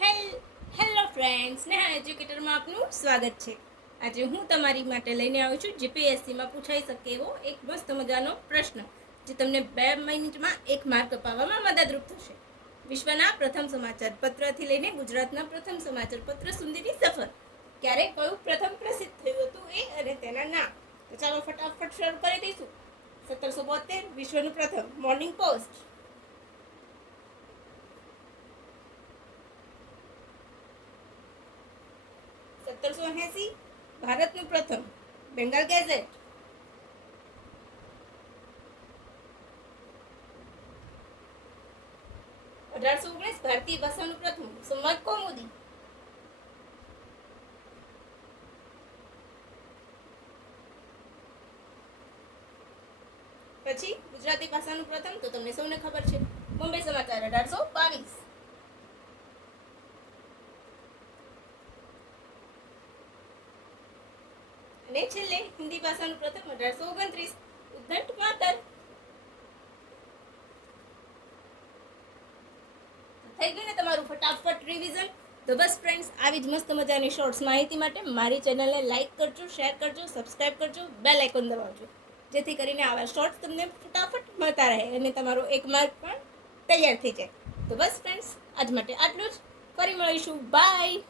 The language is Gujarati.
હેલ, હેલો ફ્રેન્ડ્સ, નેહા એજ્યુકેટરમાં આપનું સ્વાગત છે. આજે હું તમારી માટે લઈને આવ્યો છું જીપીએસસીમાં પૂછાઈ શકે એવો એક મસ્ત મજાનો પ્રશ્ન, જે તમને બે મિનિટમાં એક માર્ક અપાવવામાં મદદરૂપ થશે. વિશ્વના પ્રથમ સમાચાર પત્રથી લઈને ગુજરાતના પ્રથમ સમાચાર પત્ર સુંદરી સફર. ક્યારે કયું પ્રથમ પ્રસિદ્ધ થયું હતું એ અને તેના નામ? તો ચાલો ફટાફટ શરૂ કરી દઈશું. સત્તરસો બોતેર, વિશ્વનું પ્રથમ મોર્નિંગ પોસ્ટ. સત્તરસો એસી, ભારતનું પ્રથમ બેંગાલ ગેઝેટ અઢારસો ઓગણીસ, ભારતીય ભાષાનું પ્રથમ સંવાદ કૌમુદી પછી ગુજરાતી ભાષાનું પ્રથમ, તો તમને સૌને ખબર છે. મુંબઈ સમાચાર, અઢારસો બાવીસ. અને છેલ્લે હિન્દી ભાષાનું પ્રથમ અઢારસો ઓગણત્રીસ ઉદ્દંડ માતર. થઈ ગયું ને તમારું ફટાફટ રિવિઝન તો બસ ફ્રેન્ડ્સ આવી જ મસ્ત મજાની શોર્ટ્સ માહિતી માટે મારી ચેનલને લાઇક કરજો શેર કરજો સબસ્ક્રાઇબ કરજો બેલ આઇકોન દબાવજો. જેથી કરીને આવા શોર્ટ્સ તમને ફટાફટ મળતા રહે અને તમારો એક માર્ક પણ તૈયાર થઈ જાય. તો બસ ફ્રેન્ડ્સ આજ માટે આટલું જ. ફરી મળીશું. બાય